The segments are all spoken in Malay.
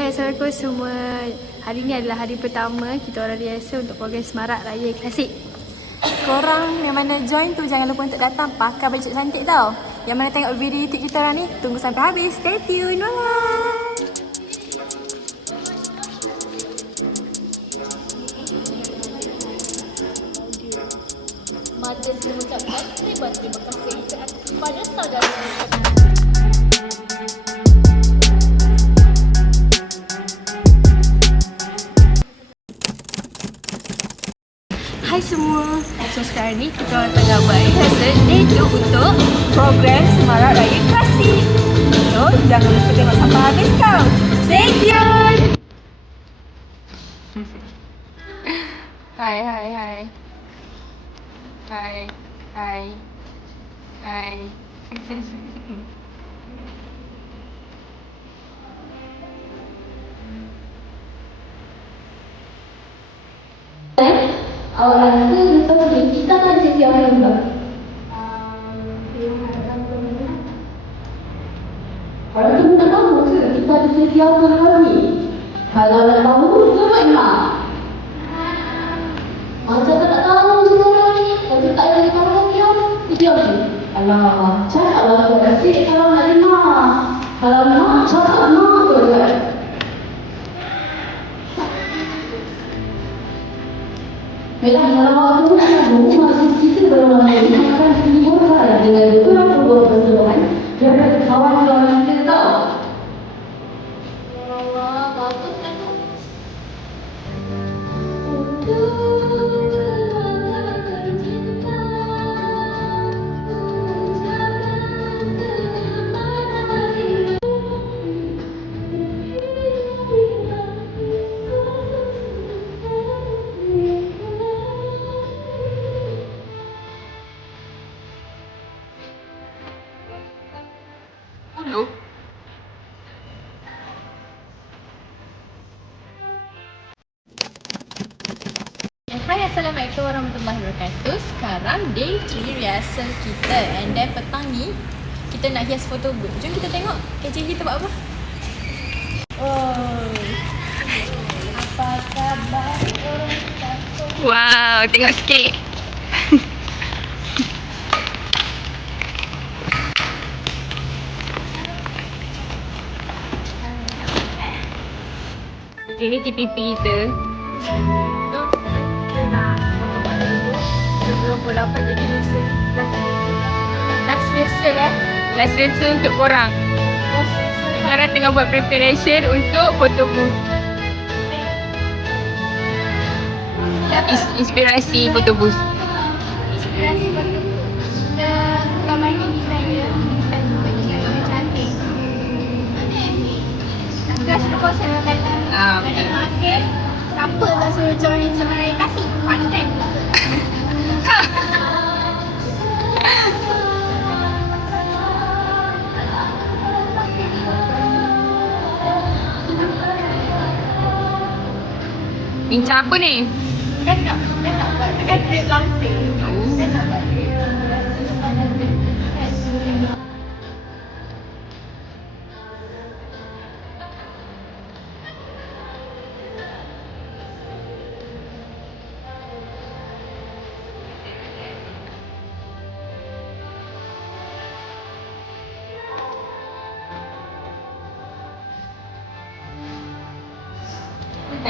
Hai, Assalamualaikum semua. Hari ni adalah hari pertama kita orang rehearsal untuk program Semarak Raya Klasik. Korang yang mana join tu jangan lupa untuk datang pakai baju cantik tau. Yang mana tengok video YouTube kita orang ni, tunggu sampai habis. Stay tune. Bye. Mata saya mengucapkan terima kasih kepada saudara. Hai semua. So sekarang ni kita orang tengah buat rehearsal debut untuk program Semarak Raya Klasik. So jangan lupa tengok sampai habis tau. Stay tune. Hai. Hai. Awak rasa lepas ni kita akan jadi orang yang baik? Kalau kita tak tahu ke kita ada sesi apa hari ni? Kalau nak tahu, sebutlah. Macam tak tahu sekarang ni, macam tak ada orang diam, diam je. Alah, cakaplah tu asyik kalau nak dengar. Kalau nak, cakap nak tu kan. Memang kalau awak tu nak rumah kita berulang lagi akan dibuatlah dengan beberapa persoalan daripada kawan-kawan kita tahu. Allah, bagus kan tu? Hello. Hai, Assalamualaikum warahmatullahi wabarakatuh. Sekarang day 3 rehearsal kita. And then petang ni kita nak hias photo booth. Jom kita tengok KJ kita buat apa. Oh. Apa khabar orang satu? Wow, tengok sikit. Ini TPP kita. Berapa jadi rehearsal? Last rehearsal untuk korang. Sekarang tengah buat preparation untuk photo booth. Inspirasi photo booth. Inspirasi foto selama ini saya cantik. Terus lepas saya kata okay. Siapa lah suruh join Semarak Klasik? Konten. Bincang apa ni? Kan nak buat trip langsing. Kan nak buat trip.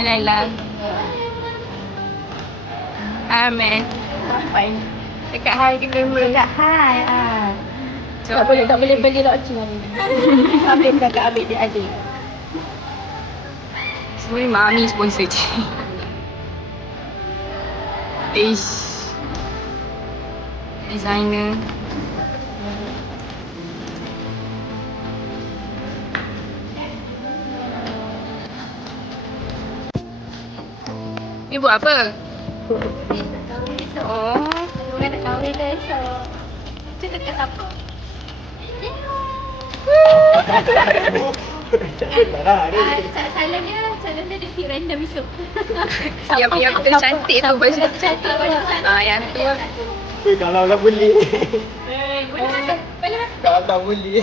Laila. Amen. Sampai. Dekat hai ke kamera. Dekat hai. So, Tak boleh beli lokci hari ni. Ambil kakak ambil dia adik. semua ni mami sponsor je. Ish. Designer. Ni buat apa? Oh. Orang nak kahwin dah esok. Itu dekat siapa? Salahnya dia random esok. Yang tu cantik tu baju. Cantik banyak. Yang tu. Kalau nak beli. Boleh. Kalau tak beli.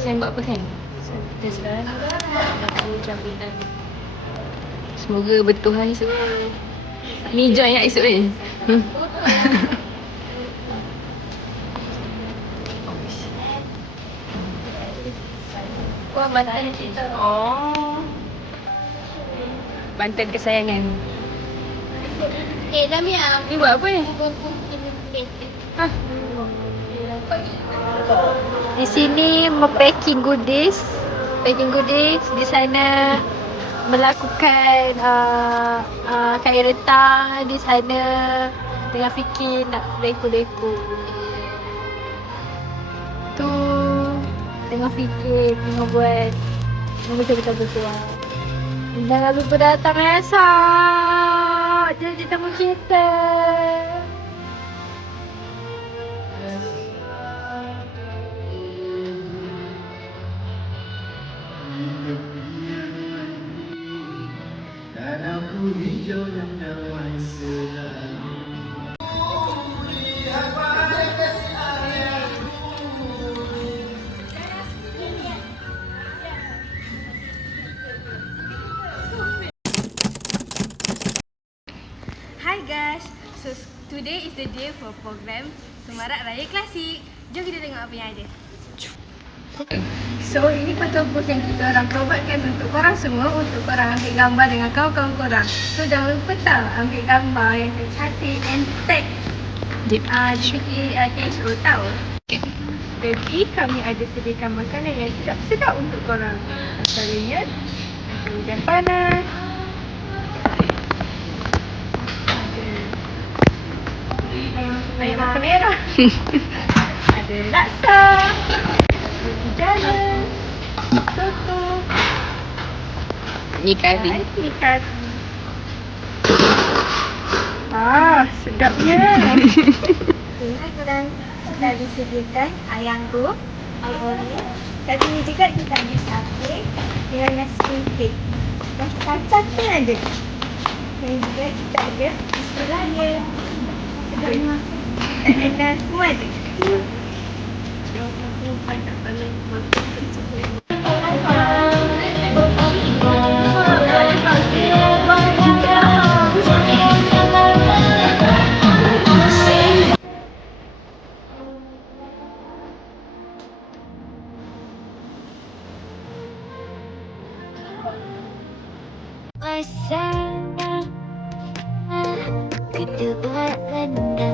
Saya buat apa kan? So, kita sekarang nak jaminan. Semoga betul hari semua. Ni join yang esok ni. Wah, mantan kita. Oh. Mantan kesayangan. Damian. Ni buat apa ni? Ha? Di sini packing goodies. Di sana melakukan kain rentang. Di sana tengah fikir nak deco-deco. Tu tengah fikir tengah buat betul-betul. Jangan lupa datang esok. Jadi tamu kita. Hi guys, so today is the day for program Semarak Raya Klasik. Jom kita tengok apa yang ada. So ini photobooth yang kita orang providkan untuk korang semua, untuk korang ambil gambar dengan kawan-kawan korang. So jangan lupa ambil gambar yang cantik and tag di PKSO tau. Jadi kami ada sediakan makanan yang sedap-sedap untuk korang. Antaranya nasi hujan panas, ayam masak merah, ada laksa, roti jala, soto, Ni kari. ni kari. Sedapnya. Korang dah disediakan ayam go, tadi ni juga kita ada sate dengan nasi kuning. Nasi kacang pun ada. Dan juga kita ada istilahnya. Sedapnya. Dan semua ada. Masalah kedua anda.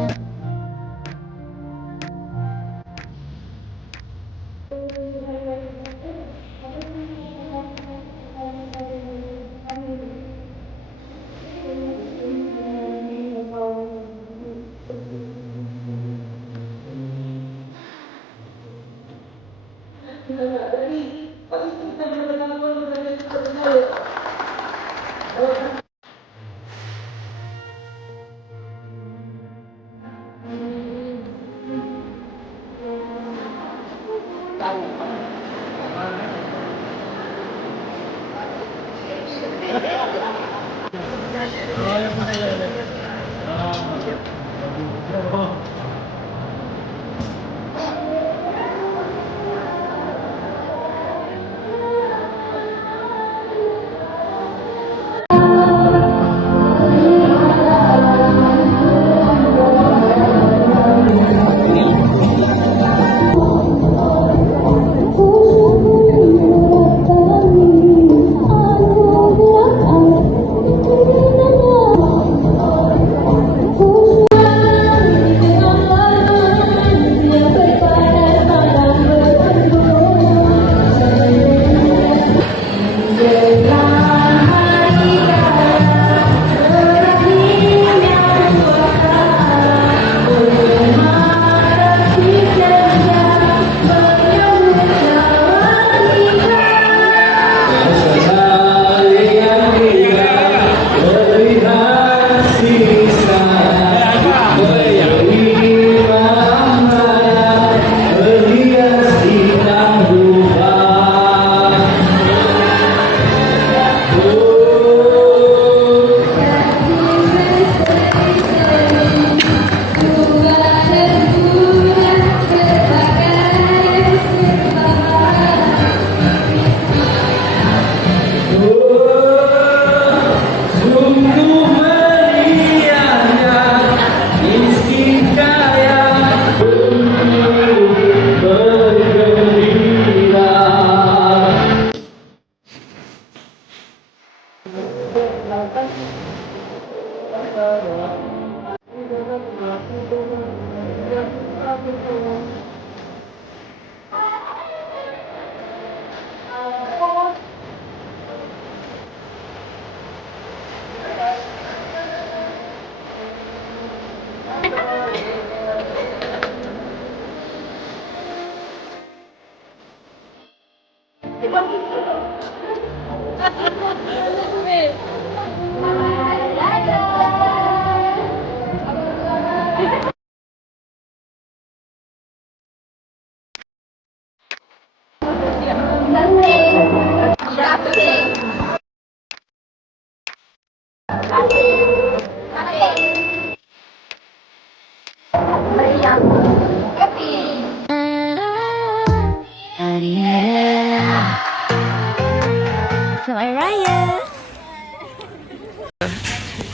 Selamat Raya.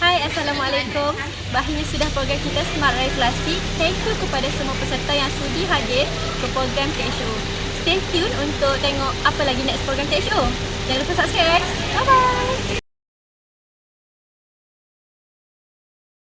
Hai, Assalamualaikum. Bahagian sudah program kita Smart Raya Klasik. Thank you kepada semua peserta yang sudi hadir ke program THO. Stay tune untuk tengok apa lagi next program THO. Jangan lupa subscribe. Bye-bye.